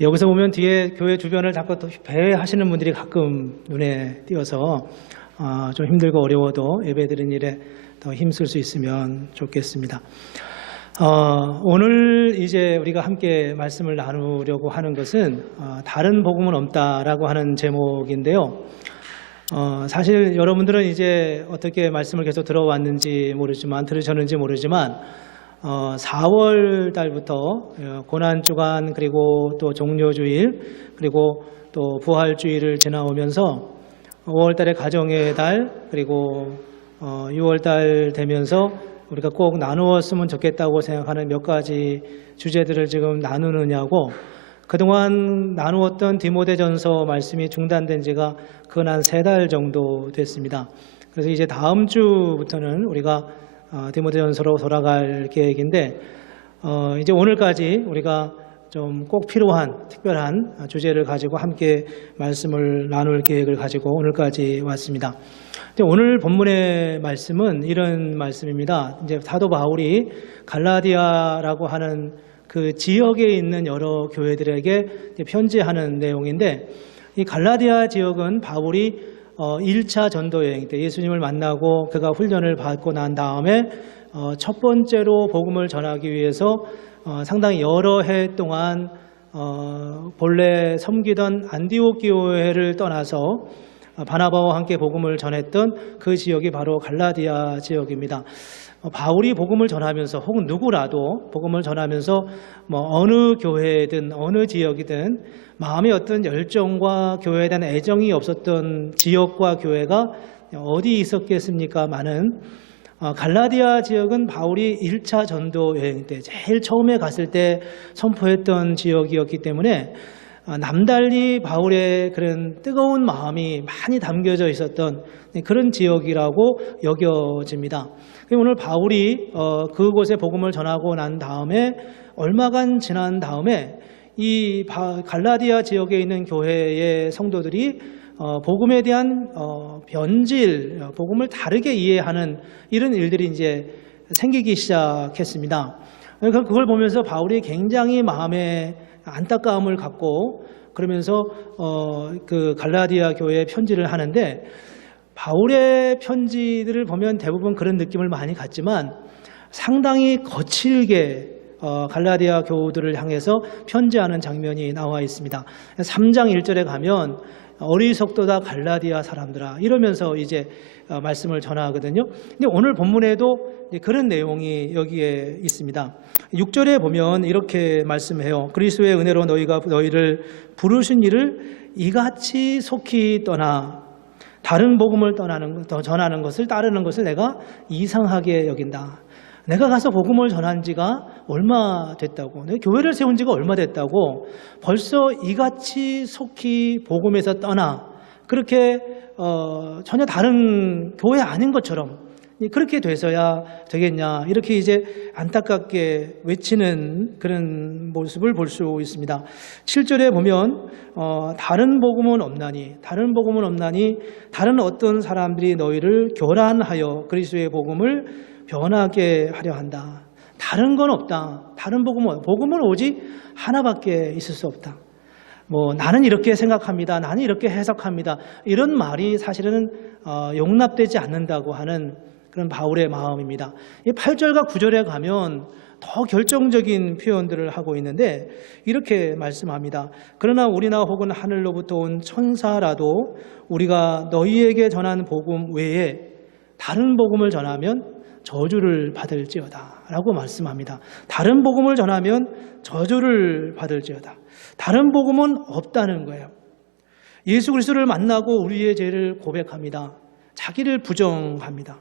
여기서 보면 뒤에 교회 주변을 자꾸 또 배회하시는 분들이 가끔 눈에 띄어서 좀 힘들고 어려워도 예배드리는 일에 더 힘쓸 수 있으면 좋겠습니다. 오늘 이제 우리가 함께 말씀을 나누려고 하는 것은 다른 복음은 없다라고 하는 제목인데요. 사실 여러분들은 이제 어떻게 말씀을 계속 들어왔는지 모르지만 들으셨는지 모르지만 4월 달부터 고난주간 그리고 또 종료주일 그리고 또 부활주일을 지나오면서 5월 달에 가정의 달 그리고 6월 달 되면서 우리가 꼭 나누었으면 좋겠다고 생각하는 몇 가지 주제들을 지금 나누느냐고 그동안 나누었던 디모데전서 말씀이 중단된 지가 근 한 3달 정도 됐습니다. 그래서 이제 다음 주부터는 우리가 디모데전서로 돌아갈 계획인데 이제 오늘까지 우리가 좀 꼭 필요한 특별한 주제를 가지고 함께 말씀을 나눌 계획을 가지고 오늘까지 왔습니다. 오늘 본문의 말씀은 이런 말씀입니다. 이제 사도 바울이 갈라디아라고 하는 그 지역에 있는 여러 교회들에게 편지하는 내용인데 이 갈라디아 지역은 바울이 1차 전도 여행 때 예수님을 만나고 그가 훈련을 받고 난 다음에 첫 번째로 복음을 전하기 위해서 상당히 여러 해 동안 본래 섬기던 안디옥 교회를 떠나서 바나바와 함께 복음을 전했던 그 지역이 바로 갈라디아 지역입니다. 바울이 복음을 전하면서 혹은 누구라도 복음을 전하면서 어느 교회든 어느 지역이든 마음의 어떤 열정과 교회에 대한 애정이 없었던 지역과 교회가 어디 있었겠습니까? 많은 갈라디아 지역은 바울이 1차 전도 여행 때 제일 처음에 갔을 때 선포했던 지역이었기 때문에 남달리 바울의 그런 뜨거운 마음이 많이 담겨져 있었던 그런 지역이라고 여겨집니다. 오늘 바울이 그곳에 복음을 전하고 난 다음에 얼마간 지난 다음에 이 갈라디아 지역에 있는 교회의 성도들이 복음에 대한 변질, 복음을 다르게 이해하는 이런 일들이 이제 생기기 시작했습니다. 그걸 보면서 바울이 굉장히 마음에 안타까움을 갖고 그러면서 그 갈라디아 교회에 편지를 하는데 바울의 편지들을 보면 대부분 그런 느낌을 많이 갖지만 상당히 거칠게 갈라디아 교우들을 향해서 편지하는 장면이 나와 있습니다. 3장 1절에 가면 어리석도다 갈라디아 사람들아 이러면서 이제 말씀을 전하거든요. 근데 오늘 본문에도 그런 내용이 여기에 있습니다. 6절에 보면 이렇게 말씀해요. 그리스도의 은혜로 너희가 너희를 부르신 일을 이같이 속히 떠나 다른 복음을 전하는 것을 따르는 것을 내가 이상하게 여긴다. 내가 가서 복음을 전한 지가 얼마 됐다고, 내가 교회를 세운 지가 얼마 됐다고 벌써 이같이 속히 복음에서 떠나 그렇게 전혀 다른 교회 아닌 것처럼 그렇게 돼서야 되겠냐 이렇게 이제 안타깝게 외치는 그런 모습을 볼 수 있습니다. 7절에 보면 다른 복음은 없나니 다른 어떤 사람들이 너희를 교란하여 그리스도의 복음을 변하게 하려 한다. 다른 건 없다. 다른 복음은 오직 하나밖에 있을 수 없다. 나는 이렇게 생각합니다. 나는 이렇게 해석합니다. 이런 말이 사실은 용납되지 않는다고 하는 그런 바울의 마음입니다. 8절과 9절에 가면 더 결정적인 표현들을 하고 있는데 이렇게 말씀합니다. 그러나 우리나 혹은 하늘로부터 온 천사라도 우리가 너희에게 전한 복음 외에 다른 복음을 전하면 저주를 받을지어다 라고 말씀합니다. 다른 복음을 전하면 저주를 받을지어다. 다른 복음은 없다는 거예요. 예수 그리스도를 만나고 우리의 죄를 고백합니다. 자기를 부정합니다.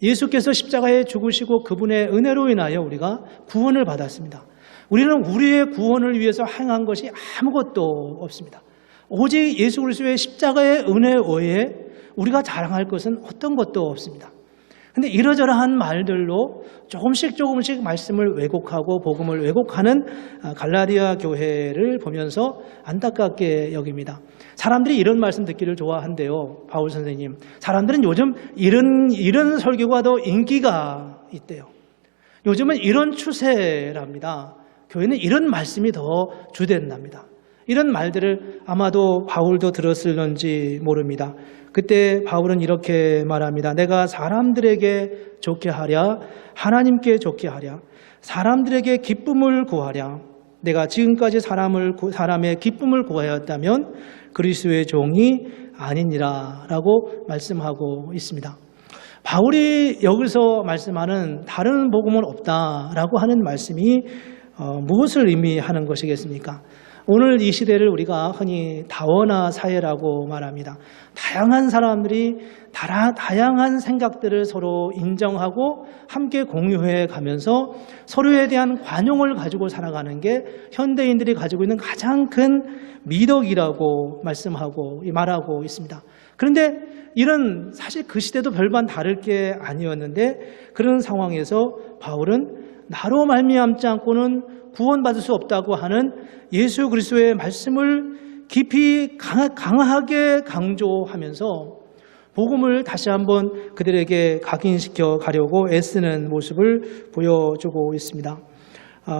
예수께서 십자가에 죽으시고 그분의 은혜로 인하여 우리가 구원을 받았습니다. 우리는 우리의 구원을 위해서 행한 것이 아무것도 없습니다. 오직 예수 그리스도의 십자가의 은혜 외에 우리가 자랑할 것은 어떤 것도 없습니다. 근데 이러저러한 말들로 조금씩 말씀을 왜곡하고 복음을 왜곡하는 갈라디아 교회를 보면서 안타깝게 여깁니다. 사람들이 이런 말씀 듣기를 좋아한대요. 바울 선생님. 사람들은 요즘 이런 설교가 더 인기가 있대요. 요즘은 이런 추세랍니다. 교회는 이런 말씀이 더 주된답니다. 이런 말들을 아마도 바울도 들었을런지 모릅니다. 그때 바울은 이렇게 말합니다. 내가 사람들에게 좋게 하랴, 하나님께 좋게 하랴, 사람들에게 기쁨을 구하랴. 내가 지금까지 사람의 기쁨을 구하였다면 그리스도의 종이 아니니라 라고 말씀하고 있습니다. 바울이 여기서 말씀하는 다른 복음은 없다라고 하는 말씀이 무엇을 의미하는 것이겠습니까? 오늘 이 시대를 우리가 흔히 다원화 사회라고 말합니다. 다양한 사람들이 다양한 생각들을 서로 인정하고 함께 공유해 가면서 서로에 대한 관용을 가지고 살아가는 게 현대인들이 가지고 있는 가장 큰 미덕이라고 말하고 있습니다. 그런데 이런 사실 그 시대도 별반 다를 게 아니었는데 그런 상황에서 바울은 나로 말미암지 않고는 구원받을 수 없다고 하는 예수 그리스도의 말씀을 깊이 강하게 강조하면서 복음을 다시 한번 그들에게 각인시켜 가려고 애쓰는 모습을 보여주고 있습니다.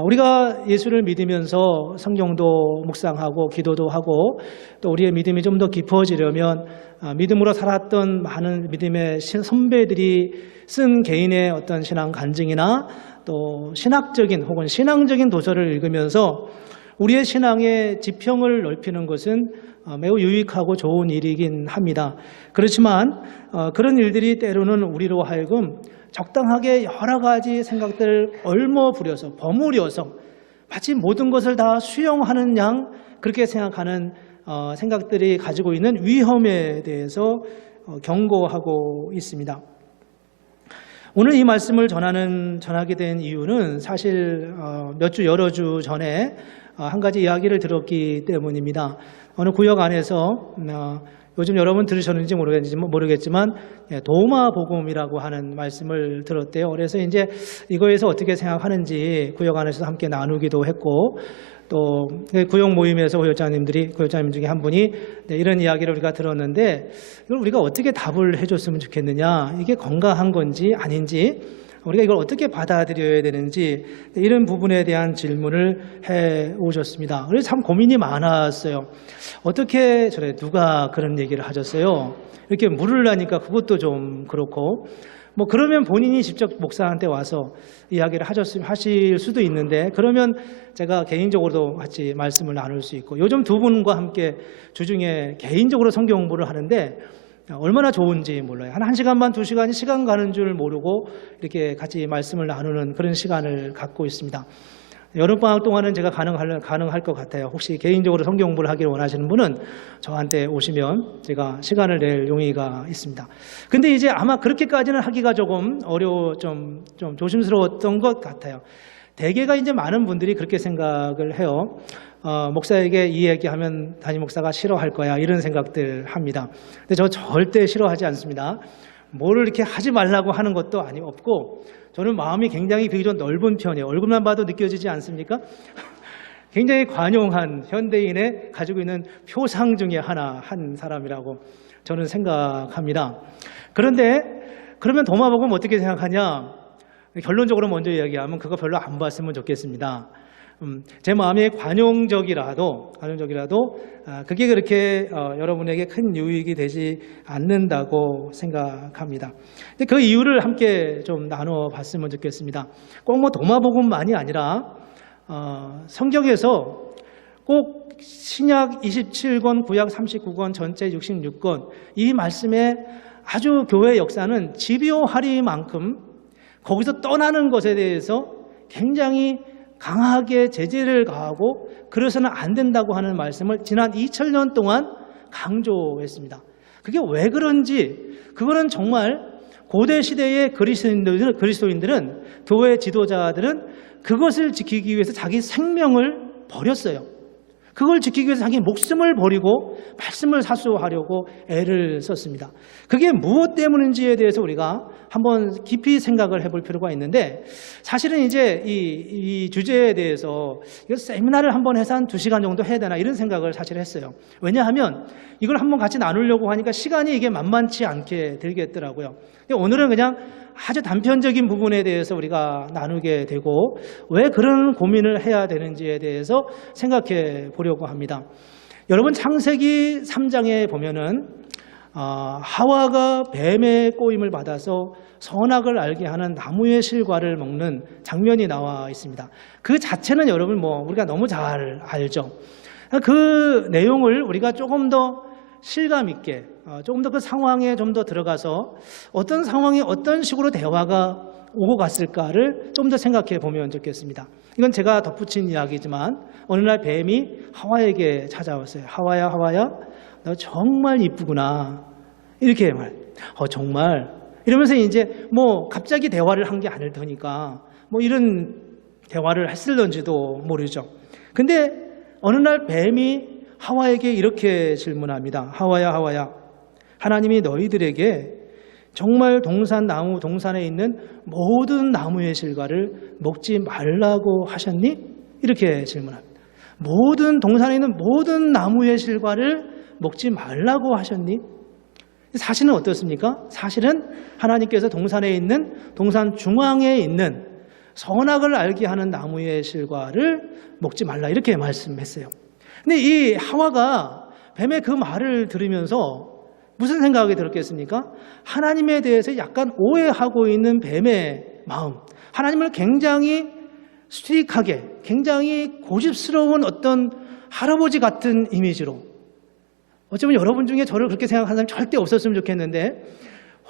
우리가 예수를 믿으면서 성경도 묵상하고 기도도 하고 또 우리의 믿음이 좀 더 깊어지려면 믿음으로 살았던 많은 믿음의 선배들이 쓴 개인의 어떤 신앙 간증이나 또 신학적인 혹은 신앙적인 도서를 읽으면서 우리의 신앙의 지평을 넓히는 것은 매우 유익하고 좋은 일이긴 합니다. 그렇지만 그런 일들이 때로는 우리로 하여금 적당하게 여러 가지 생각들을 얼머부려서 버무려서 마치 모든 것을 다 수용하는 양 그렇게 생각하는 생각들이 가지고 있는 위험에 대해서 경고하고 있습니다. 오늘 이 말씀을 전하게 된 이유는 사실 여러 주 전에 한 가지 이야기를 들었기 때문입니다. 어느 구역 안에서 요즘 여러분 들으셨는지 모르겠지만 도마 복음이라고 하는 말씀을 들었대요. 그래서 이제 이거에서 어떻게 생각하는지 구역 안에서 함께 나누기도 했고 또 구역 모임에서 구역장님 중에 한 분이 이런 이야기를 우리가 들었는데 이걸 우리가 어떻게 답을 해줬으면 좋겠느냐, 이게 건강한 건지 아닌지 우리가 이걸 어떻게 받아들여야 되는지 이런 부분에 대한 질문을 해 오셨습니다. 그래서 참 고민이 많았어요. 어떻게 누가 그런 얘기를 하셨어요? 이렇게 물으려니까 그것도 좀 그렇고 그러면 본인이 직접 목사한테 와서 이야기를 하실 수도 있는데 그러면 제가 개인적으로도 같이 말씀을 나눌 수 있고 요즘 두 분과 함께 주중에 개인적으로 성경 공부를 하는데 얼마나 좋은지 몰라요. 한 1시간 반, 2시간이 시간 가는 줄 모르고 이렇게 같이 말씀을 나누는 그런 시간을 갖고 있습니다. 여름방학 동안은 제가 가능할 것 같아요. 혹시 개인적으로 성경 공부를 하기를 원하시는 분은 저한테 오시면 제가 시간을 낼 용의가 있습니다. 근데 이제 아마 그렇게까지는 하기가 조금 좀 조심스러웠던 것 같아요. 대개가 이제 많은 분들이 그렇게 생각을 해요. 목사에게 이 얘기하면 담임 목사가 싫어할 거야 이런 생각들 합니다. 근데 저 절대 싫어하지 않습니다. 뭘 이렇게 하지 말라고 하는 것도 없고 저는 마음이 굉장히 비교적 넓은 편이에요. 얼굴만 봐도 느껴지지 않습니까? 굉장히 관용한 현대인의 가지고 있는 표상 중에 한 사람이라고 저는 생각합니다. 그런데 그러면 도마 복음 어떻게 생각하냐? 결론적으로 먼저 이야기하면 그거 별로 안 봤으면 좋겠습니다. 제 마음이 관용적이라도 그게 그렇게 여러분에게 큰 유익이 되지 않는다고 생각합니다. 근데 그 이유를 함께 좀 나눠봤으면 좋겠습니다. 꼭 도마복음만이 아니라 성경에서 꼭 신약 27권, 구약 39권, 전체 66권 이 말씀에 아주 교회 역사는 집요하리만큼 거기서 떠나는 것에 대해서 굉장히 강하게 제재를 가하고 그래서는 안 된다고 하는 말씀을 지난 2000년 동안 강조했습니다. 그게 왜 그런지 그거는 정말 고대 시대의 그리스도인들은 교회 지도자들은 그것을 지키기 위해서 자기 생명을 버렸어요. 그걸 지키기 위해서 자기 목숨을 버리고 말씀을 사수하려고 애를 썼습니다. 그게 무엇 때문인지에 대해서 우리가 한번 깊이 생각을 해볼 필요가 있는데 사실은 이제 이 주제에 대해서 세미나를 한번 해서 한 2시간 정도 해야 되나 이런 생각을 사실 했어요. 왜냐하면 이걸 한번 같이 나누려고 하니까 시간이 이게 만만치 않게 들겠더라고요. 오늘은 그냥 아주 단편적인 부분에 대해서 우리가 나누게 되고 왜 그런 고민을 해야 되는지에 대해서 생각해 보려고 합니다. 여러분 창세기 3장에 보면은 하와가 뱀의 꼬임을 받아서 선악을 알게 하는 나무의 실과를 먹는 장면이 나와 있습니다. 그 자체는 여러분 우리가 너무 잘 알죠. 그 내용을 우리가 조금 더 실감 있게 조금 더 그 상황에 좀 더 들어가서 어떤 상황이 어떤 식으로 대화가 오고 갔을까를 좀 더 생각해 보면 좋겠습니다. 이건 제가 덧붙인 이야기지만 어느 날 뱀이 하와에게 찾아왔어요. 하와야, 하와야, 너 정말 이쁘구나. 이렇게 말. 정말. 이러면서 이제 갑자기 대화를 한 게 아닐 테니까 이런 대화를 했을런지도 모르죠. 근데 어느 날 뱀이 하와에게 이렇게 질문합니다. 하와야, 하와야, 하나님이 너희들에게 정말 동산에 있는 모든 나무의 실과를 먹지 말라고 하셨니? 이렇게 질문합니다. 동산에 있는 모든 나무의 실과를 먹지 말라고 하셨니? 사실은 어떻습니까? 사실은 하나님께서 동산 중앙에 있는 선악을 알게 하는 나무의 실과를 먹지 말라 이렇게 말씀했어요. 근데 이 하와가 뱀의 그 말을 들으면서 무슨 생각이 들었겠습니까? 하나님에 대해서 약간 오해하고 있는 뱀의 마음, 하나님을 굉장히 스트릭하게, 굉장히 고집스러운 어떤 할아버지 같은 이미지로, 어쩌면 여러분 중에 저를 그렇게 생각하는 사람이 절대 없었으면 좋겠는데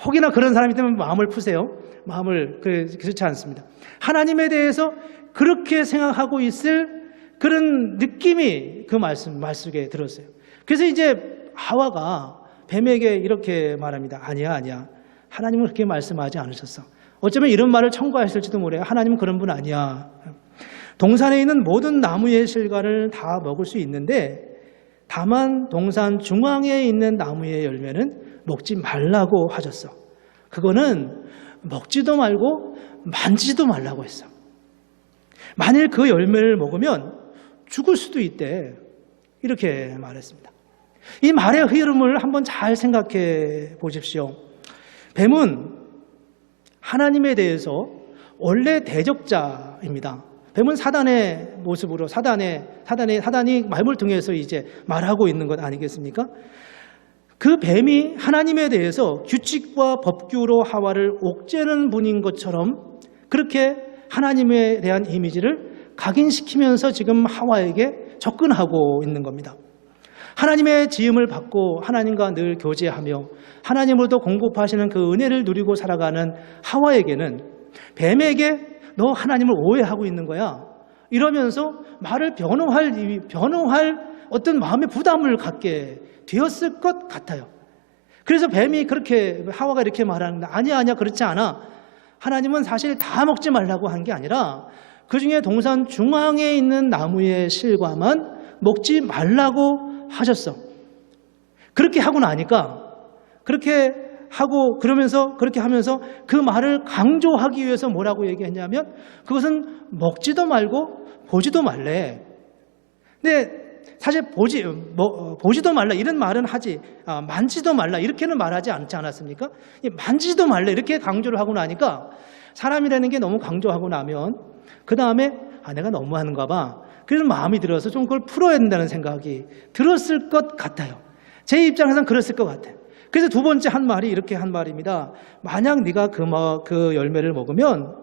혹이나 그런 사람이 되면 마음을 푸세요. 마음을 그렇지 않습니다. 하나님에 대해서 그렇게 생각하고 있을 그런 느낌이 그 말씀 속에 들었어요. 그래서 이제 하와가 뱀에게 이렇게 말합니다. 아니야. 하나님은 그렇게 말씀하지 않으셨어. 어쩌면 이런 말을 청구하셨을지도 모르요. 하나님은 그런 분 아니야. 동산에 있는 모든 나무의 실과를 다 먹을 수 있는데 다만 동산 중앙에 있는 나무의 열매는 먹지 말라고 하셨어. 그거는 먹지도 말고 만지지도 말라고 했어. 만일 그 열매를 먹으면 죽을 수도 있대. 이렇게 말했습니다. 이 말의 흐름을 한번 잘 생각해 보십시오. 뱀은 하나님에 대해서 원래 대적자입니다. 뱀은 사단의 모습으로 사단이 말을 통해서 이제 말하고 있는 것 아니겠습니까? 그 뱀이 하나님에 대해서 규칙과 법규로 하와를 옥죄는 분인 것처럼 그렇게 하나님에 대한 이미지를 각인시키면서 지금 하와에게 접근하고 있는 겁니다. 하나님의 지음을 받고 하나님과 늘 교제하며 하나님으로부터 공급하시는 그 은혜를 누리고 살아가는 하와에게는 뱀에게 너 하나님을 오해하고 있는 거야 이러면서 말을 변호할 어떤 마음의 부담을 갖게 되었을 것 같아요. 그래서 뱀이 하와가 이렇게 말하는 거야. 아니야 그렇지 않아. 하나님은 사실 다 먹지 말라고 한 게 아니라 그 중에 동산 중앙에 있는 나무의 실과만 먹지 말라고 하셨어. 그렇게 하고 나니까 그렇게 하면서 그 말을 강조하기 위해서 뭐라고 얘기했냐면 그것은 먹지도 말고 보지도 말래. 근데 사실 보지도 말라 이런 말은 만지도 말라 이렇게는 말하지 않지 않았습니까? 만지지도 말래 이렇게 강조를 하고 나니까 사람이라는 게 너무 강조하고 나면 그 다음에 내가 너무하는가 봐. 그런 마음이 들어서 좀 그걸 풀어야 된다는 생각이 들었을 것 같아요. 제 입장에서는 그랬을 것 같아요. 그래서 두 번째 한 말이 이렇게 한 말입니다. 만약 네가 그 열매를 먹으면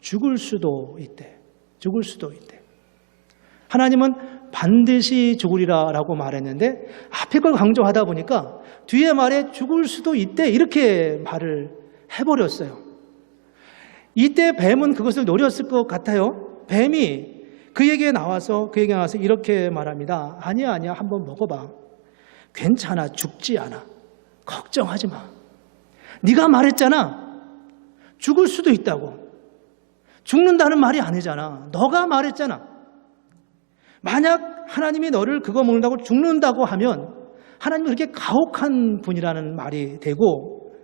죽을 수도 있대. 죽을 수도 있대. 하나님은 반드시 죽으리라라고 말했는데 앞에 걸 강조하다 보니까 뒤에 말에 죽을 수도 있대 이렇게 말을 해버렸어요. 이때 뱀은 그것을 노렸을 것 같아요. 뱀이 그에게 나와서 이렇게 말합니다. 아니야 한번 먹어봐. 괜찮아 죽지 않아. 걱정하지 마. 네가 말했잖아. 죽을 수도 있다고. 죽는다는 말이 아니잖아. 너가 말했잖아. 만약 하나님이 너를 그거 먹는다고 죽는다고 하면 하나님은 그렇게 가혹한 분이라는 말이 되고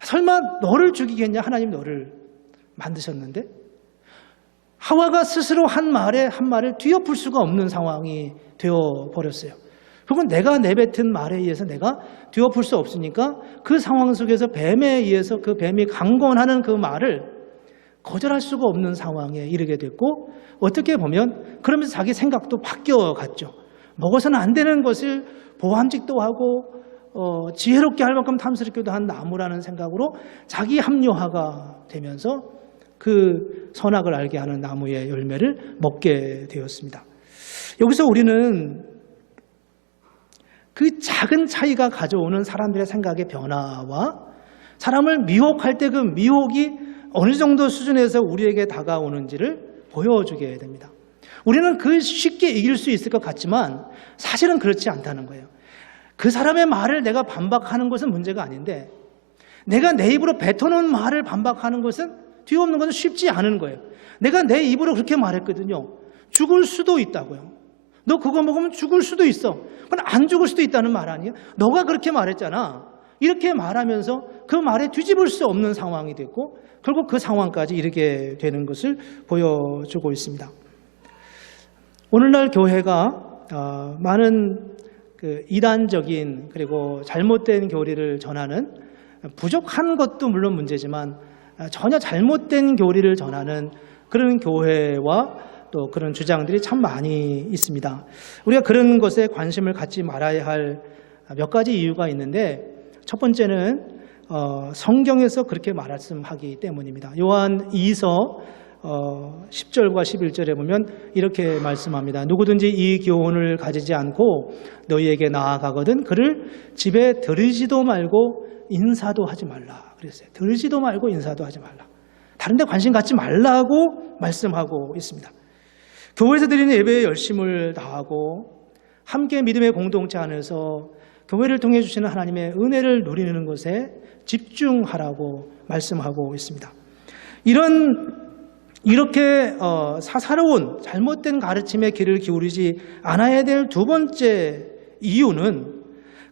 설마 너를 죽이겠냐? 하나님 너를 만드셨는데 하와가 스스로 한 말을 뒤엎을 수가 없는 상황이 되어버렸어요. 그건 내가 내뱉은 말에 의해서 내가 뒤엎을 수 없으니까 그 상황 속에서 뱀에 의해서 그 뱀이 강권하는 그 말을 거절할 수가 없는 상황에 이르게 됐고, 어떻게 보면 그러면서 자기 생각도 바뀌어갔죠. 먹어서는 안 되는 것을 보암직도 하고 지혜롭게 할 만큼 탐스럽기도 한 나무라는 생각으로 자기 합리화가 되면서 그 선악을 알게 하는 나무의 열매를 먹게 되었습니다. 여기서 우리는 그 작은 차이가 가져오는 사람들의 생각의 변화와 사람을 미혹할 때 그 미혹이 어느 정도 수준에서 우리에게 다가오는지를 보여주게 됩니다. 우리는 그 쉽게 이길 수 있을 것 같지만 사실은 그렇지 않다는 거예요. 그 사람의 말을 내가 반박하는 것은 문제가 아닌데, 내가 내 입으로 뱉어놓은 말을 반박하는 것은 뒤엎는 것은 쉽지 않은 거예요. 내가 내 입으로 그렇게 말했거든요. 죽을 수도 있다고요. 너 그거 먹으면 죽을 수도 있어. 그건 안 죽을 수도 있다는 말 아니에요? 너가 그렇게 말했잖아. 이렇게 말하면서 그 말에 뒤집을 수 없는 상황이 됐고 결국 그 상황까지 이르게 되는 것을 보여주고 있습니다. 오늘날 교회가 많은 그 이단적인 그리고 잘못된 교리를 전하는, 부족한 것도 물론 문제지만 전혀 잘못된 교리를 전하는 그런 교회와 또 그런 주장들이 참 많이 있습니다. 우리가 그런 것에 관심을 갖지 말아야 할 몇 가지 이유가 있는데, 첫 번째는 성경에서 그렇게 말씀하기 때문입니다. 요한 2서 10절과 11절에 보면 이렇게 말씀합니다. 누구든지 이 교훈을 가지지 않고 너희에게 나아가거든 그를 집에 들이지도 말고 인사도 하지 말라 그랬어요. 들이지도 말고 인사도 하지 말라. 다른 데 관심 갖지 말라고 말씀하고 있습니다. 교회에서 드리는 예배에 열심을 다하고 함께 믿음의 공동체 안에서 교회를 통해 주시는 하나님의 은혜를 누리는 것에 집중하라고 말씀하고 있습니다. 이렇게 사사로운 잘못된 가르침에 귀를 기울이지 않아야 될 두 번째 이유는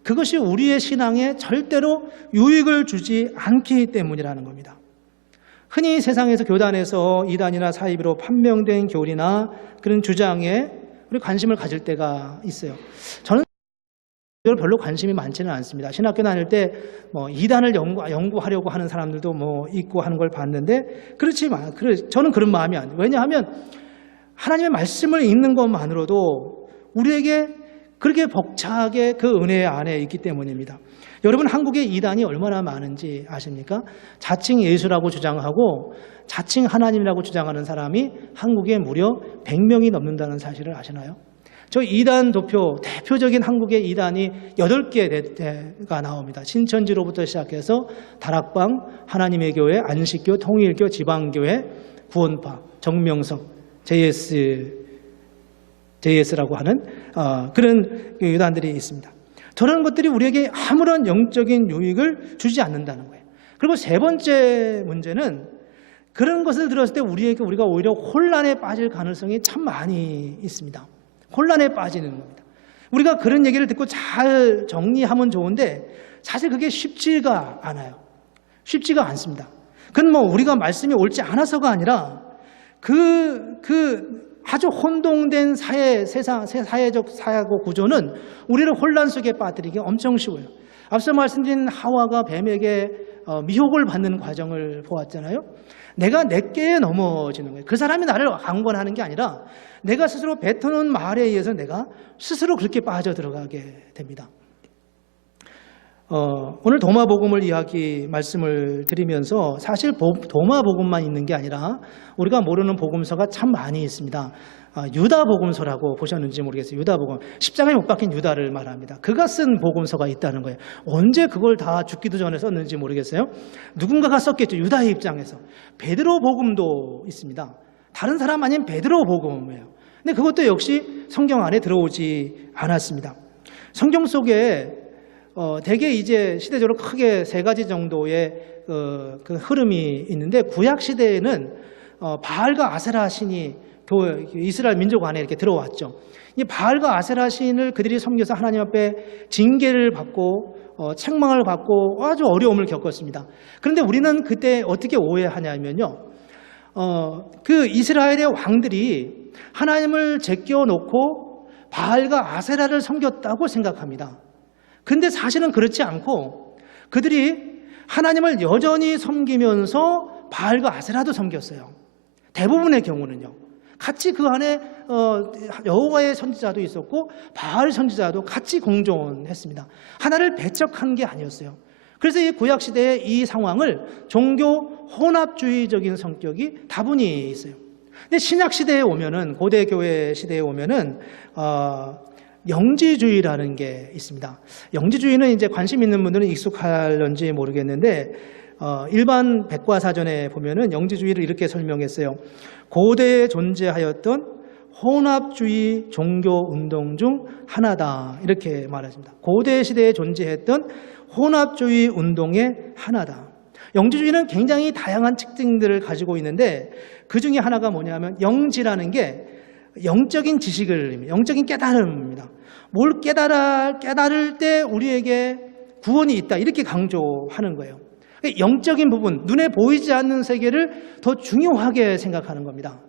그것이 우리의 신앙에 절대로 유익을 주지 않기 때문이라는 겁니다. 흔히 세상에서 교단에서 이단이나 사이비로 판명된 교리나 그런 주장에 우리 관심을 가질 때가 있어요. 저는 별로 관심이 많지는 않습니다. 신학교 다닐 때 이단을 연구하려고 하는 사람들도 있고 하는 걸 봤는데, 저는 그런 마음이 안 돼요. 왜냐하면 하나님의 말씀을 읽는 것만으로도 우리에게 그렇게 벅차게 그 은혜 안에 있기 때문입니다. 여러분, 한국에 이단이 얼마나 많은지 아십니까? 자칭 예수라고 주장하고 자칭 하나님이라고 주장하는 사람이 한국에 무려 100명이 넘는다는 사실을 아시나요? 저 이단 대표적인 한국의 이단이 8개가 나옵니다. 신천지로부터 시작해서 다락방, 하나님의 교회, 안식교, 통일교, 지방교회, 구원파, 정명석, JS라고 하는 그런 이단들이 있습니다. 저런 것들이 우리에게 아무런 영적인 유익을 주지 않는다는 거예요. 그리고 세 번째 문제는 그런 것을 들었을 때 우리가 오히려 혼란에 빠질 가능성이 참 많이 있습니다. 혼란에 빠지는 겁니다. 우리가 그런 얘기를 듣고 잘 정리하면 좋은데 사실 그게 쉽지가 않아요. 쉽지가 않습니다. 그건 우리가 말씀이 옳지 않아서가 아니라 그 아주 혼동된 사회적 사고 구조는 우리를 혼란 속에 빠뜨리기 엄청 쉬워요. 앞서 말씀드린 하와가 뱀에게 미혹을 받는 과정을 보았잖아요. 내가 내게 넘어지는 거예요. 그 사람이 나를 강권하는 게 아니라 내가 스스로 뱉어놓은 말에 의해서 내가 스스로 그렇게 빠져들어가게 됩니다. 오늘 도마복음을 말씀을 드리면서 사실 도마복음만 있는 게 아니라 우리가 모르는 복음서가 참 많이 있습니다. 유다복음서라고 보셨는지 모르겠어요. 유다복음, 십자가에 못 박힌 유다를 말합니다. 그가 쓴 복음서가 있다는 거예요. 언제 그걸 다 죽기도 전에 썼는지 모르겠어요. 누군가가 썼겠죠. 유다의 입장에서. 베드로복음도 있습니다. 다른 사람 아닌 베드로복음이에요. 근데 그것도 역시 성경 안에 들어오지 않았습니다. 성경 속에 대개 이제 시대적으로 크게 세 가지 정도의 그 흐름이 있는데, 구약 시대에는 바알과 아세라 신이 이스라엘 민족 안에 이렇게 들어왔죠. 이 바알과 아세라 신을 그들이 섬겨서 하나님 앞에 징계를 받고 책망을 받고 아주 어려움을 겪었습니다. 그런데 우리는 그때 어떻게 오해하냐면요, 그 이스라엘의 왕들이 하나님을 제껴놓고 바알과 아세라를 섬겼다고 생각합니다. 근데 사실은 그렇지 않고 그들이 하나님을 여전히 섬기면서 바알과 아세라도 섬겼어요. 대부분의 경우는요. 같이 그 안에 여호와의 선지자도 있었고 바알 선지자도 같이 공존했습니다. 하나를 배척한 게 아니었어요. 그래서 이 구약시대의 이 상황을 종교 혼합주의적인 성격이 다분히 있어요. 근데 신약시대에 오면은, 고대 교회 시대에 오면은 영지주의라는 게 있습니다. 영지주의는 이제 관심 있는 분들은 익숙할런지 모르겠는데 일반 백과사전에 보면은 영지주의를 이렇게 설명했어요. 고대에 존재하였던 혼합주의 종교 운동 중 하나다, 이렇게 말했습니다. 고대 시대에 존재했던 혼합주의 운동의 하나다. 영지주의는 굉장히 다양한 특징들을 가지고 있는데 그 중에 하나가 뭐냐면 영지라는 게 영적인 지식을, 영적인 깨달음입니다. 뭘 깨달을 때 우리에게 구원이 있다, 이렇게 강조하는 거예요. 영적인 부분, 눈에 보이지 않는 세계를 더 중요하게 생각하는 겁니다.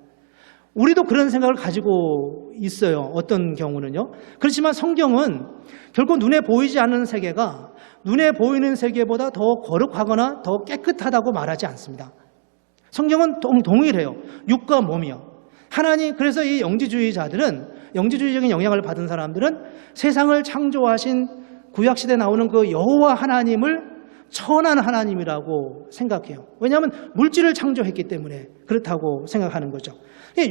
우리도 그런 생각을 가지고 있어요. 어떤 경우는요. 그렇지만 성경은 결코 눈에 보이지 않는 세계가 눈에 보이는 세계보다 더 거룩하거나 더 깨끗하다고 말하지 않습니다. 성경은 동일해요. 육과 몸이요. 하나님, 그래서 이 영지주의자들은, 영지주의적인 영향을 받은 사람들은 세상을 창조하신 구약시대에 나오는 그 여호와 하나님을 천한 하나님이라고 생각해요. 왜냐하면 물질을 창조했기 때문에 그렇다고 생각하는 거죠.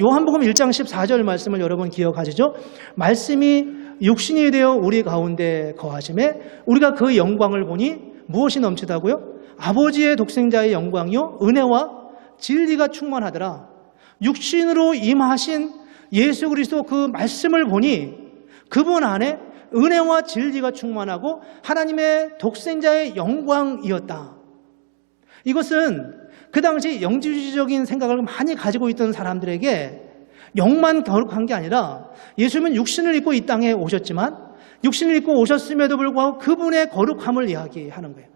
요한복음 1장 14절 말씀을 여러분 기억하시죠? 말씀이 육신이 되어 우리 가운데 거하심에 우리가 그 영광을 보니 무엇이 넘치다고요? 아버지의 독생자의 영광이요 은혜와 진리가 충만하더라. 육신으로 임하신 예수 그리스도 그 말씀을 보니 그분 안에 은혜와 진리가 충만하고 하나님의 독생자의 영광이었다. 이것은 그 당시 영지주의적인 생각을 많이 가지고 있던 사람들에게 영만 거룩한 게 아니라 예수님은 육신을 입고 이 땅에 오셨지만 육신을 입고 오셨음에도 불구하고 그분의 거룩함을 이야기하는 거예요.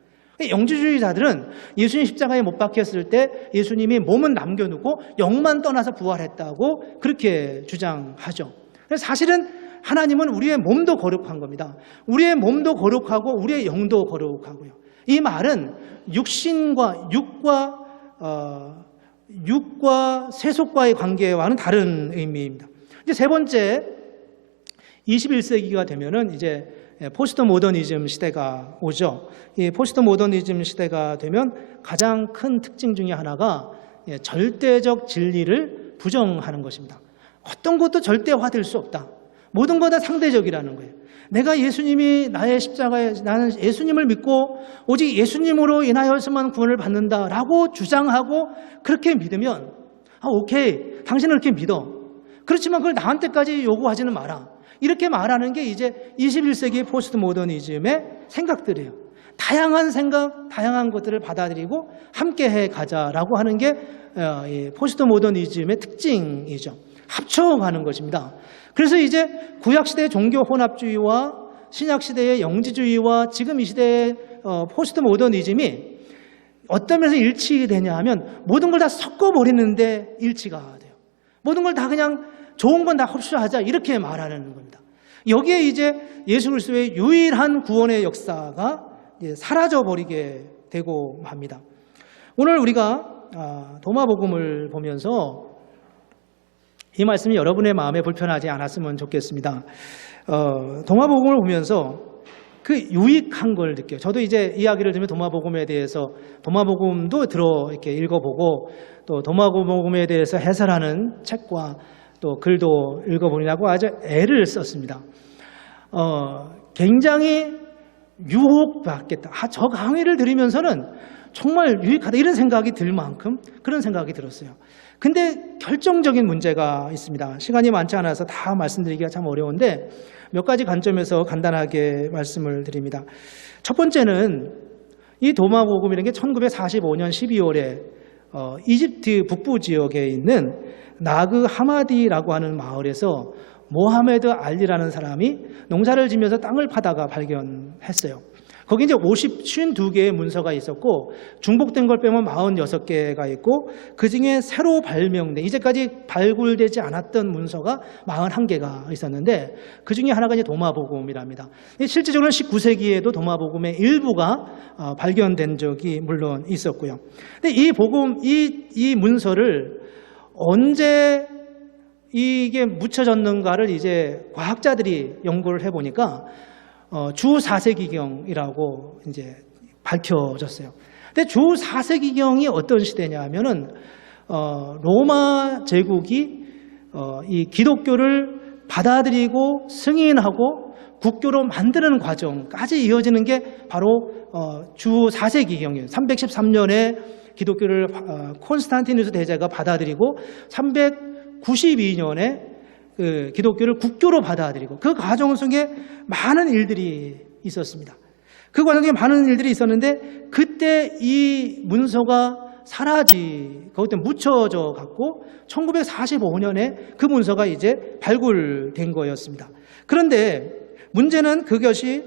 영지주의자들은 예수님 십자가에 못 박혔을 때 예수님이 몸은 남겨두고 영만 떠나서 부활했다고 그렇게 주장하죠. 사실은 하나님은 우리의 몸도 거룩한 겁니다. 우리의 몸도 거룩하고 우리의 영도 거룩하고요. 이 말은 육과 세속과의 관계와는 다른 의미입니다. 이제 세 번째, 21세기가 되면은 이제 포스트 모더니즘 시대가 오죠. 이 포스트 모더니즘 시대가 되면 가장 큰 특징 중에 하나가 절대적 진리를 부정하는 것입니다. 어떤 것도 절대화될 수 없다. 모든 것 다 상대적이라는 거예요. 내가 예수님이 나의 십자가에, 나는 예수님을 믿고 오직 예수님으로 인하여서만 구원을 받는다라고 주장하고 그렇게 믿으면 오케이, 당신은 그렇게 믿어. 그렇지만 그걸 나한테까지 요구하지는 마라. 이렇게 말하는 게 이제 21세기의 포스트 모더니즘의 생각들이에요. 다양한 생각, 다양한 것들을 받아들이고 함께해 가자라고 하는 게 포스트 모더니즘의 특징이죠. 합쳐가는 것입니다. 그래서 이제 구약시대의 종교 혼합주의와 신약시대의 영지주의와 지금 이 시대의 포스트 모더니즘이 어떤 면에서 일치되냐 하면 모든 걸 다 섞어버리는데 일치가 돼요. 모든 걸 다 그냥 좋은 건 다 흡수하자, 이렇게 말하는 겁니다. 여기에 이제 예수 그리스도의 유일한 구원의 역사가 사라져버리게 되고 합니다. 오늘 우리가 도마복음을 보면서 이 말씀이 여러분의 마음에 불편하지 않았으면 좋겠습니다. 도마복음을 보면서 그 유익한 걸 느껴요. 저도 이제 이야기를 들으면 도마복음에 대해서 도마복음도 이렇게 읽어보고 또 도마복음에 대해서 해설하는 책과 또 글도 읽어보려고 아주 애를 썼습니다. 굉장히 유혹받겠다. 저 강의를 들으면서는 정말 유익하다, 이런 생각이 들 만큼 그런 생각이 들었어요. 근데 결정적인 문제가 있습니다. 시간이 많지 않아서 다 말씀드리기가 참 어려운데 몇 가지 관점에서 간단하게 말씀을 드립니다. 첫 번째는 이 도마복음이라는 게 1945년 12월에 이집트 북부 지역에 있는 나그 하마디라고 하는 마을에서 모하메드 알리라는 사람이 농사를 지면서 땅을 파다가 발견했어요. 거기 이제 52개의 문서가 있었고 중복된 걸 빼면 46개가 있고 그중에 새로 발명된 이제까지 발굴되지 않았던 문서가 41개가 있었는데 그중에 하나가 이제 도마복음이랍니다. 실제적으로는 19세기에도 도마복음의 일부가 발견된 적이 물론 있었고요. 근데 이 복음, 이 문서를 언제 이게 묻혀졌는가를 이제 과학자들이 연구를 해보니까 주 4세기경이라고 이제 밝혀졌어요. 근데 주 4세기경이 어떤 시대냐 하면은 로마 제국이 이 기독교를 받아들이고 승인하고 국교로 만드는 과정까지 이어지는 게 바로 주 4세기경이에요. 313년에 기독교를 콘스탄티누스 대제가 받아들이고 392년에 그 기독교를 국교로 받아들이고 그 과정 속에 많은 일들이 있었습니다. 그 과정에 많은 일들이 있었는데 그때 이 문서가 거기에 묻혀져 갖고 1945년에 그 문서가 이제 발굴된 거였습니다. 그런데 문제는 그것이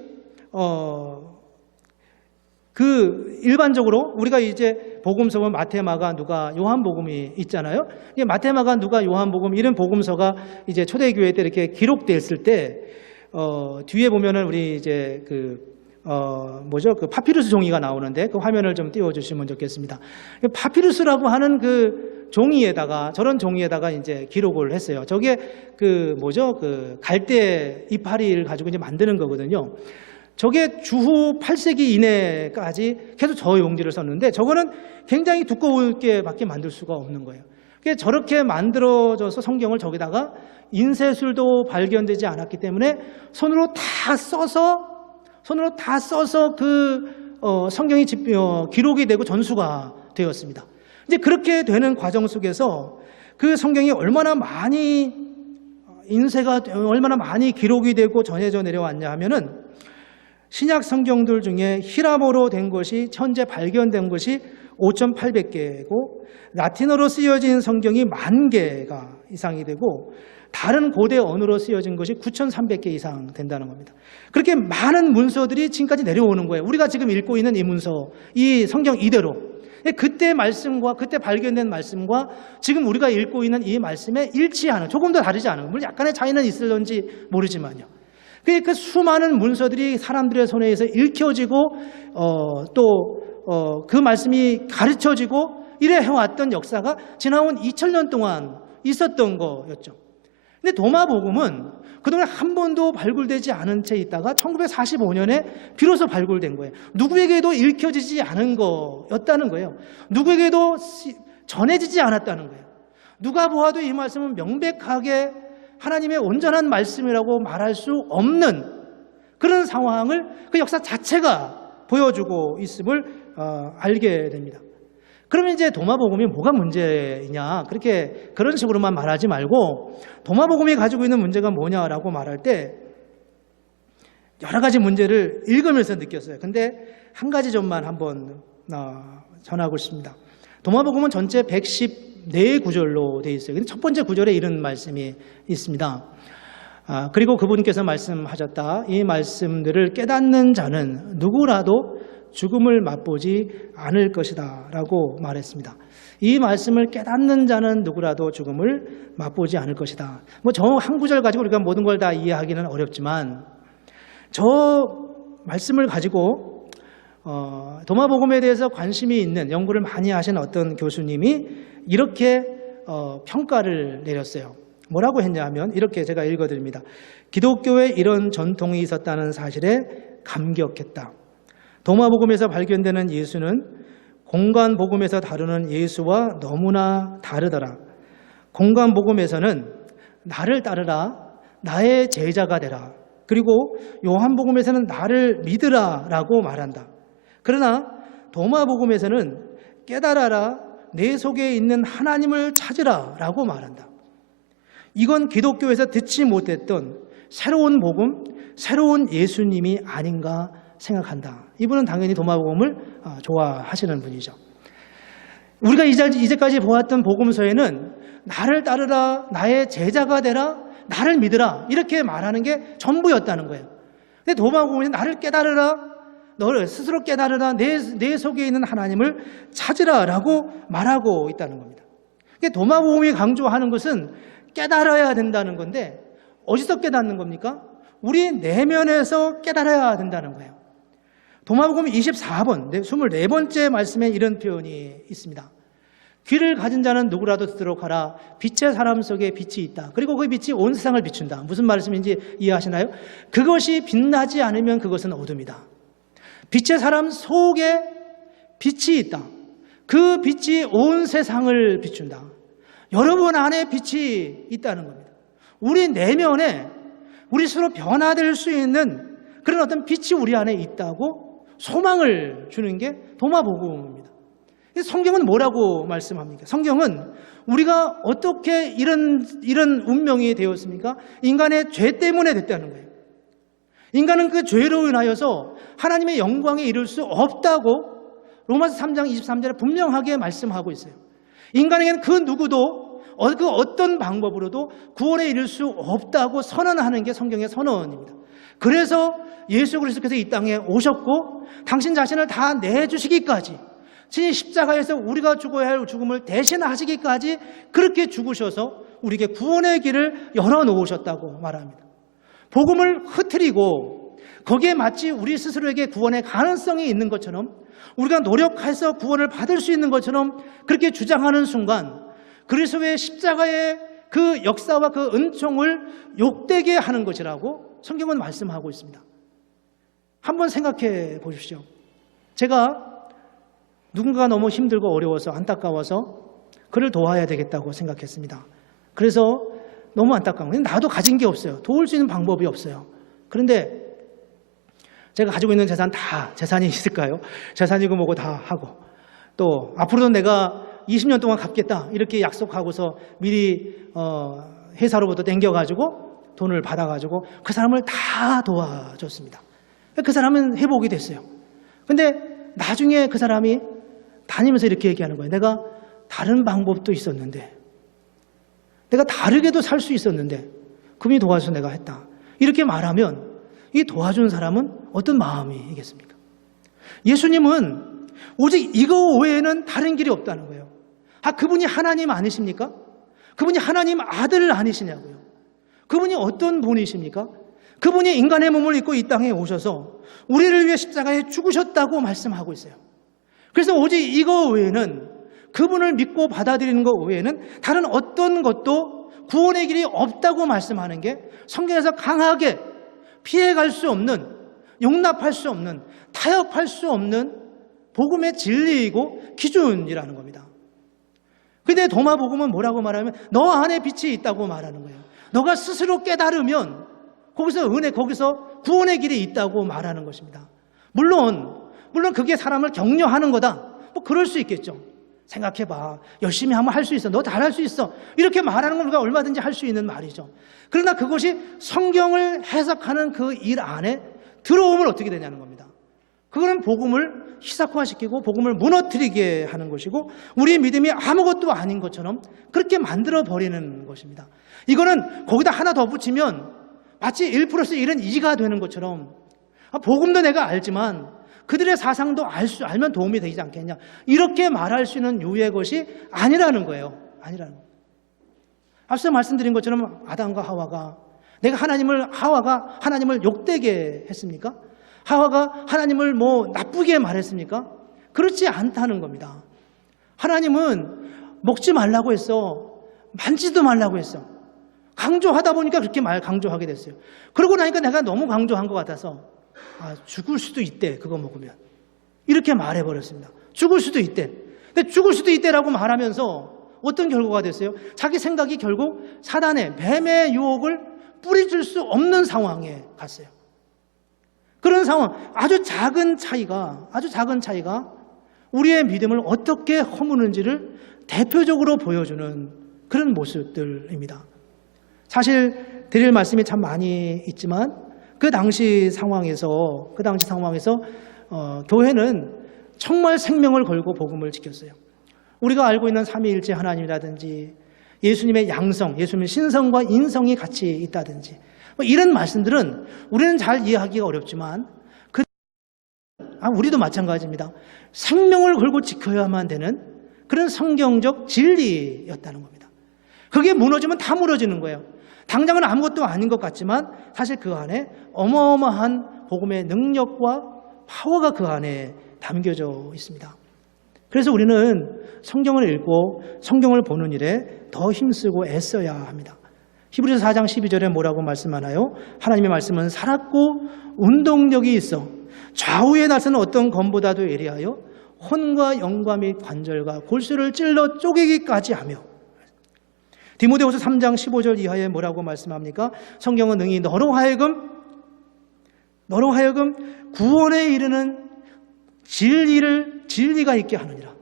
일반적으로 우리가 이제 복음서 보면 마태, 마가, 누가, 요한복음이 있잖아요. 이 마태, 마가, 누가, 요한복음 이런 복음서가 이제 초대교회 때 이렇게 기록됐을 때 뒤에 보면은 우리 이제 그 파피루스 종이가 나오는데 그 화면을 좀 띄워주시면 좋겠습니다. 파피루스라고 하는 그 종이에다가 저런 종이에다가 이제 기록을 했어요. 저게 그 갈대 이파리를 가지고 이제 만드는 거거든요. 저게 주후 8세기 이내까지 계속 저 용지를 썼는데 저거는 굉장히 두껍게밖에 만들 수가 없는 거예요. 저렇게 만들어져서 성경을 저기다가 인쇄술도 발견되지 않았기 때문에 손으로 다 써서 그 성경이 기록이 되고 전수가 되었습니다. 이제 그렇게 되는 과정 속에서 그 성경이 얼마나 많이 기록이 되고 전해져 내려왔냐 하면은 신약 성경들 중에 히라모로 된 것이 현재 발견된 것이 5,800개고 라틴어로 쓰여진 성경이 10,000개가 이상이 되고 다른 고대 언어로 쓰여진 것이 9,300개 이상 된다는 겁니다. 그렇게 많은 문서들이 지금까지 내려오는 거예요. 우리가 지금 읽고 있는 이 문서, 이 성경 이대로 그때 말씀과 그때 발견된 말씀과 지금 우리가 읽고 있는 이 말씀에 일치하는, 조금 더 다르지 않은, 물론 약간의 차이는 있을런지 모르지만요. 그 수많은 문서들이 사람들의 손에 의해서 읽혀지고 또 그 말씀이 가르쳐지고 이래 해왔던 역사가 지나온 2000년 동안 있었던 거였죠. 근데 도마복음은 그동안 한 번도 발굴되지 않은 채 있다가 1945년에 비로소 발굴된 거예요. 누구에게도 읽혀지지 않은 거였다는 거예요. 누구에게도 전해지지 않았다는 거예요. 누가 보아도 이 말씀은 명백하게 하나님의 온전한 말씀이라고 말할 수 없는 그런 상황을 그 역사 자체가 보여주고 있음을 알게 됩니다. 그러면 이제 도마복음이 뭐가 문제냐, 그런 식으로만 말하지 말고 도마복음이 가지고 있는 문제가 뭐냐라고 말할 때 여러 가지 문제를 읽으면서 느꼈어요. 근데 한 가지 점만 한번 전하고 싶습니다. 도마복음은 전체 114구절로 되어 있어요. 근데 첫 번째 구절에 이런 말씀이 있습니다. 그리고 그분께서 말씀하셨다. 이 말씀들을 깨닫는 자는 누구라도 죽음을 맛보지 않을 것이다 라고 말했습니다. 이 말씀을 깨닫는 자는 누구라도 죽음을 맛보지 않을 것이다. 저 한 구절 가지고 우리가 모든 걸 다 이해하기는 어렵지만 저 말씀을 가지고 도마복음에 대해서 관심이 있는 연구를 많이 하신 어떤 교수님이 이렇게 평가를 내렸어요. 뭐라고 했냐 하면 이렇게 제가 읽어드립니다. 기독교에 이런 전통이 있었다는 사실에 감격했다. 도마복음에서 발견되는 예수는 공관복음에서 다루는 예수와 너무나 다르더라. 공관복음에서는 나를 따르라, 나의 제자가 되라. 그리고 요한복음에서는 나를 믿으라 라고 말한다. 그러나 도마복음에서는 깨달아라, 내 속에 있는 하나님을 찾으라 라고 말한다. 이건 기독교에서 듣지 못했던 새로운 복음, 새로운 예수님이 아닌가 생각한다. 이분은 당연히 도마복음을 좋아하시는 분이죠. 우리가 이제까지 보았던 복음서에는 나를 따르라, 나의 제자가 되라, 나를 믿으라 이렇게 말하는 게 전부였다는 거예요. 근데 도마복음은 나를 깨달으라, 너를 스스로 깨달으라, 내 속에 있는 하나님을 찾으라라고 말하고 있다는 겁니다. 도마복음이 강조하는 것은 깨달아야 된다는 건데 어디서 깨닫는 겁니까? 우리 내면에서 깨달아야 된다는 거예요. 도마복음 24번, 24번째 말씀에 이런 표현이 있습니다. 귀를 가진 자는 누구라도 듣도록 하라. 빛의 사람 속에 빛이 있다. 그리고 그 빛이 온 세상을 비춘다. 무슨 말씀인지 이해하시나요? 그것이 빛나지 않으면 그것은 어둠이다. 빛의 사람 속에 빛이 있다. 그 빛이 온 세상을 비춘다. 여러분 안에 빛이 있다는 겁니다. 우리 내면에 우리 스스로 변화될 수 있는 그런 어떤 빛이 우리 안에 있다고 소망을 주는 게 도마복음입니다. 성경은 뭐라고 말씀합니까? 성경은 우리가 어떻게 이런 운명이 되었습니까? 인간의 죄 때문에 됐다는 거예요. 인간은 그 죄로 인하여서 하나님의 영광에 이를 수 없다고 로마서 3장 23절에 분명하게 말씀하고 있어요. 인간에게는 그 누구도 그 어떤 방법으로도 구원에 이를 수 없다고 선언하는 게 성경의 선언입니다. 그래서 예수 그리스도께서 이 땅에 오셨고 당신 자신을 다 내주시기까지 친히 십자가에서 우리가 죽어야 할 죽음을 대신하시기까지 그렇게 죽으셔서 우리에게 구원의 길을 열어놓으셨다고 말합니다. 복음을 흐트리고 거기에 마치 우리 스스로에게 구원의 가능성이 있는 것처럼 우리가 노력해서 구원을 받을 수 있는 것처럼 그렇게 주장하는 순간 그리스도의 십자가의 그 역사와 그 은총을 욕되게 하는 것이라고 성경은 말씀하고 있습니다. 한번 생각해 보십시오. 제가 누군가가 너무 힘들고 어려워서 안타까워서 그를 도와야 되겠다고 생각했습니다. 그래서 너무 안타까운 거예요. 나도 가진 게 없어요. 도울 수 있는 방법이 없어요. 그런데 제가 가지고 있는 재산 다 재산이 있을까요? 재산이고 뭐고 다 하고 또 앞으로도 내가 20년 동안 갚겠다 이렇게 약속하고서 미리 회사로부터 땡겨가지고 돈을 받아가지고 그 사람을 다 도와줬습니다. 그 사람은 회복이 됐어요. 근데 나중에 그 사람이 다니면서 이렇게 얘기하는 거예요. 내가 다른 방법도 있었는데 내가 다르게도 살 수 있었는데 그분이 도와줘서 내가 했다. 이렇게 말하면 이 도와준 사람은 어떤 마음이겠습니까? 예수님은 오직 이거 외에는 다른 길이 없다는 거예요. 그분이 하나님 아니십니까? 그분이 하나님 아들 아니시냐고요. 그분이 어떤 분이십니까? 그분이 인간의 몸을 입고 이 땅에 오셔서 우리를 위해 십자가에 죽으셨다고 말씀하고 있어요. 그래서 오직 이거 외에는 그분을 믿고 받아들이는 것 외에는 다른 어떤 것도 구원의 길이 없다고 말씀하는 게 성경에서 강하게 피해갈 수 없는, 용납할 수 없는, 타협할 수 없는 복음의 진리이고 기준이라는 겁니다. 근데 도마복음은 뭐라고 말하면 너 안에 빛이 있다고 말하는 거예요. 너가 스스로 깨달으면 거기서 은혜, 거기서 구원의 길이 있다고 말하는 것입니다. 물론 그게 사람을 격려하는 거다. 뭐 그럴 수 있겠죠. 생각해봐. 열심히 하면 할 수 있어. 너 잘할 수 있어. 이렇게 말하는 건 우리가 얼마든지 할 수 있는 말이죠. 그러나 그것이 성경을 해석하는 그 일 안에 들어오면 어떻게 되냐는 겁니다. 그거는 복음을 희석화시키고 복음을 무너뜨리게 하는 것이고 우리의 믿음이 아무것도 아닌 것처럼 그렇게 만들어버리는 것입니다. 이거는 거기다 하나 더 붙이면 마치 1 플러스 1은 2가 되는 것처럼 복음도 내가 알지만 그들의 사상도 알면 도움이 되지 않겠냐 이렇게 말할 수 있는 유의 것이 아니라는 거예요. 아니라는 거예요. 앞서 말씀드린 것처럼 아담과 하와가 하와가 하나님을 욕되게 했습니까? 하와가 하나님을 나쁘게 말했습니까? 그렇지 않다는 겁니다. 하나님은 먹지 말라고 했어. 만지도 말라고 했어. 강조하다 보니까 그렇게 강조하게 됐어요. 그러고 나니까 내가 너무 강조한 것 같아서 죽을 수도 있대 그거 먹으면 이렇게 말해버렸습니다. 죽을 수도 있대. 근데 죽을 수도 있대라고 말하면서 어떤 결과가 됐어요? 자기 생각이 결국 사단의 뱀의 유혹을 뿌리줄 수 없는 상황에 갔어요. 그런 상황, 아주 작은 차이가 우리의 믿음을 어떻게 허무는지를 대표적으로 보여주는 그런 모습들입니다. 사실 드릴 말씀이 참 많이 있지만 그 당시 상황에서 교회는 정말 생명을 걸고 복음을 지켰어요. 우리가 알고 있는 삼위일체 하나님이라든지 예수님의 양성, 예수님의 신성과 인성이 같이 있다든지 이런 말씀들은 우리는 잘 이해하기가 어렵지만 우리도 마찬가지입니다. 생명을 걸고 지켜야만 되는 그런 성경적 진리였다는 겁니다. 그게 무너지면 다 무너지는 거예요. 당장은 아무것도 아닌 것 같지만 사실 그 안에 어마어마한 복음의 능력과 파워가 그 안에 담겨져 있습니다. 그래서 우리는 성경을 읽고 성경을 보는 일에 더 힘쓰고 애써야 합니다. 히브리서 4장 12절에 뭐라고 말씀하나요? 하나님의 말씀은 살았고 운동력이 있어 좌우에 나서는 어떤 검보다도 예리하여 혼과 영과 및 관절과 골수를 찔러 쪼개기까지 하며. 디모데후서 3장 15절 이하에 뭐라고 말씀합니까? 성경은 능히 너로 하여금 구원에 이르는 진리가 있게 하느니라.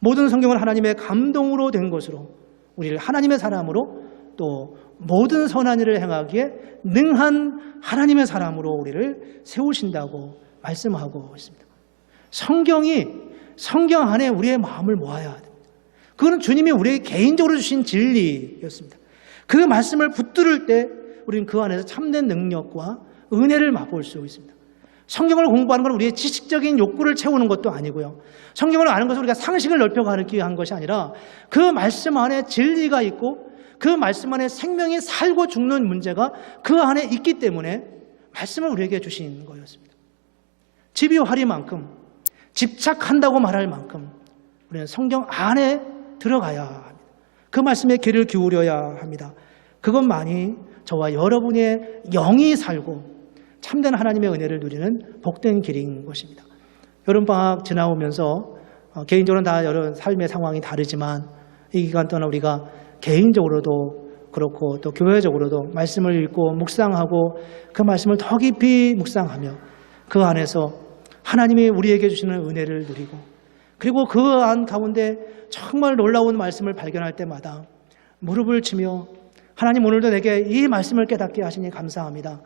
모든 성경은 하나님의 감동으로 된 것으로 우리를 하나님의 사람으로 또 모든 선한 일을 행하기에 능한 하나님의 사람으로 우리를 세우신다고 말씀하고 있습니다. 성경 안에 우리의 마음을 모아야 됩니다. 그거는 주님이 우리에게 개인적으로 주신 진리였습니다. 그 말씀을 붙들을 때 우리는 그 안에서 참된 능력과 은혜를 맛볼 수 있습니다. 성경을 공부하는 건 우리의 지식적인 욕구를 채우는 것도 아니고요. 성경을 아는 것은 우리가 상식을 넓혀가기 위한 것이 아니라 그 말씀 안에 진리가 있고 그 말씀 안에 생명이 살고 죽는 문제가 그 안에 있기 때문에 말씀을 우리에게 주신 거였습니다. 집요하리만큼 집착한다고 말할 만큼 우리는 성경 안에 들어가야 합니다. 그 말씀에 귀를 기울여야 합니다. 그것만이 저와 여러분의 영이 살고 참된 하나님의 은혜를 누리는 복된 길인 것입니다. 여름방학 지나오면서 개인적으로는 다 여러 삶의 상황이 다르지만 이 기간 동안 우리가 개인적으로도 그렇고 또 교회적으로도 말씀을 읽고 묵상하고 그 말씀을 더 깊이 묵상하며 그 안에서 하나님이 우리에게 주시는 은혜를 누리고 그리고 그 안 가운데 정말 놀라운 말씀을 발견할 때마다 무릎을 치며 하나님 오늘도 내게 이 말씀을 깨닫게 하시니 감사합니다.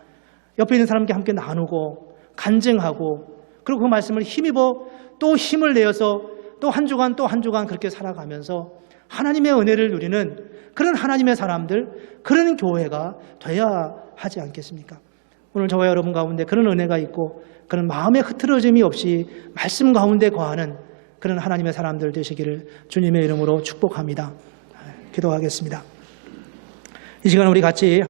옆에 있는 사람과 함께 나누고 간증하고 그리고 그 말씀을 힘입어 또 힘을 내어서 또 한 주간 그렇게 살아가면서 하나님의 은혜를 누리는 그런 하나님의 사람들, 그런 교회가 돼야 하지 않겠습니까? 오늘 저와 여러분 가운데 그런 은혜가 있고 그런 마음의 흐트러짐이 없이 말씀 가운데 거하는 그런 하나님의 사람들 되시기를 주님의 이름으로 축복합니다. 기도하겠습니다. 이 시간 우리 같이